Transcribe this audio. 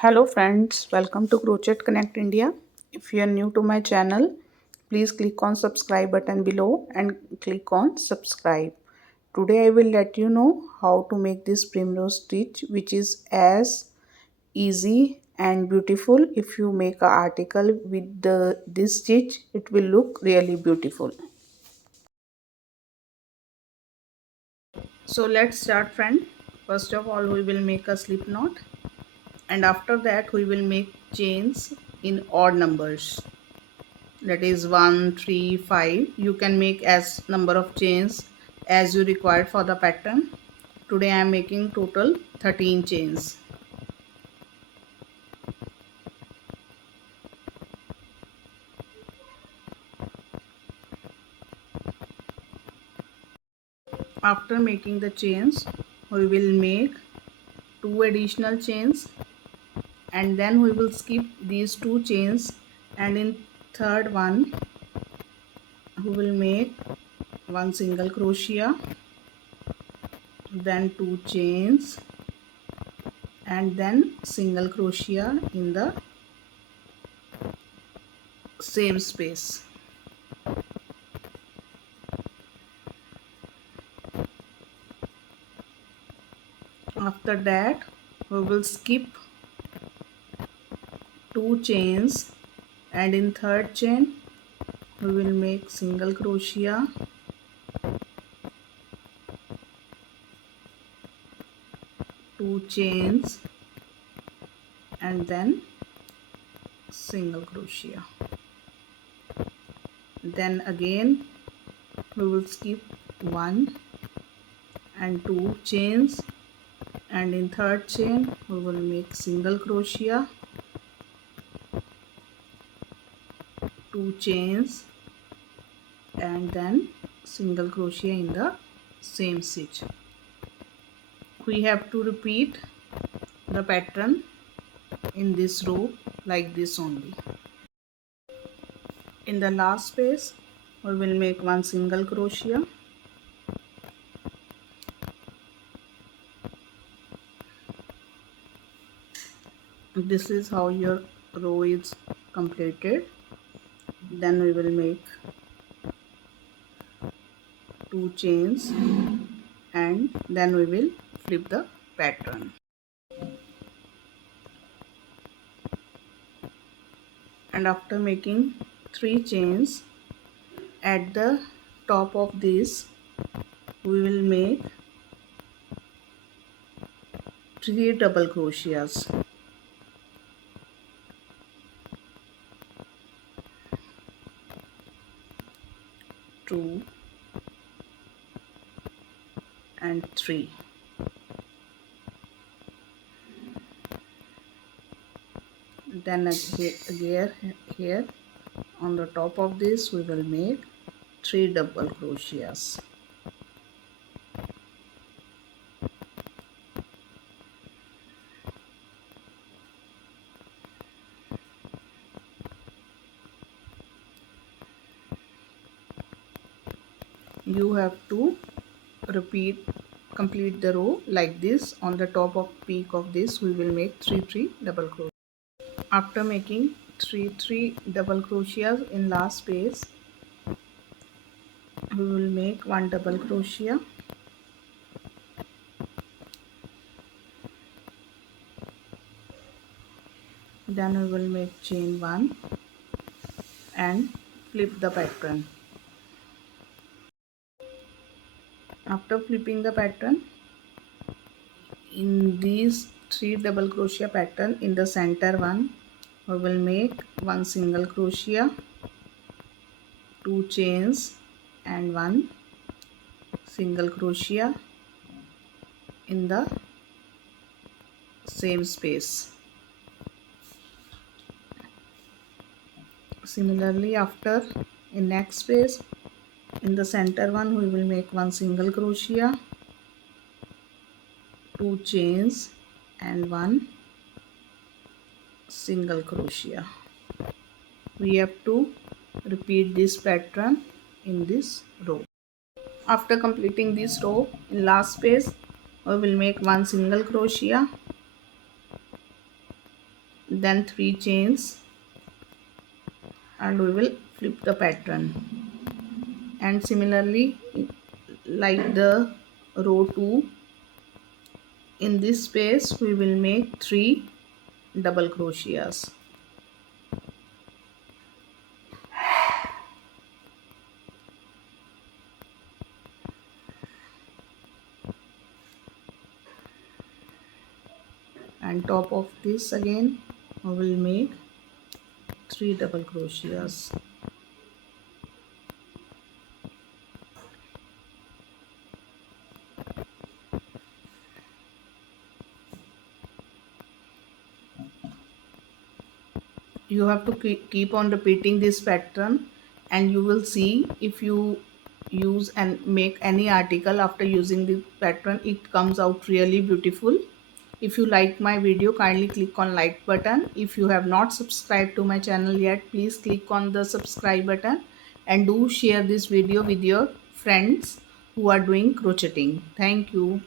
Hello friends, welcome to Crochet Connect India. If you are new to my channel, please click on subscribe button below and click on subscribe. Today I will let you know how to make this primrose stitch, which is as easy and beautiful. If you make an article with this stitch, it will look really beautiful. So let's start friend. First of all, we will make a slip knot, and after that we will make chains in odd numbers. That is 1, 3, 5. You can make as number of chains as you required for the pattern. Today I am making total 13 chains. After making the chains, we will make 2 additional chains, and then we will skip these 2 chains, and in third one we will make 1 single crochet, then 2 chains, and then single crochet in the same space. After that we will skip 2 chains, and in third chain we will make single crochet, 2 chains, and then single crochet. Then again we will skip 1 and 2 chains, and in third chain we will make single crochet, 2 chains, and then single crochet in the same stitch. We have to repeat the pattern in this row like this only. In the last space we will make 1 single crochet, this is how your row is completed. Then we will make 2 chains, and then we will flip the pattern. And after making 3 chains, at the top of this we will make 3 double crochets. 2 and 3. Then again here on the top of this we will make 3 double crochets. You have to complete the row like this. On the top of peak of this we will make 3 double crochet. After making 3 double crochets in last space, we will make 1 double crochet, then we will make chain 1 and flip the pattern. After flipping the pattern, in these 3 double crochet pattern, in the center one we will make 1 single crochet, 2 chains, and 1 single crochet in the same space. Similarly, after in next space, in the center one we will make 1 single crochet, 2 chains, and 1 single crochet. We have to repeat this pattern in this row. After completing this row, in last space we will make 1 single crochet, then 3 chains, and we will flip the pattern. And similarly, like the row 2, in this space we will make 3 double crochets. And top of this again we will make 3 double crochets. You have to keep on repeating this pattern, and you will see if you use and make any article after using the pattern, it comes out really beautiful. If you like my video, kindly click on like button. If you have not subscribed to my channel yet, please click on the subscribe button, and do share this video with your friends who are doing crocheting. Thank you.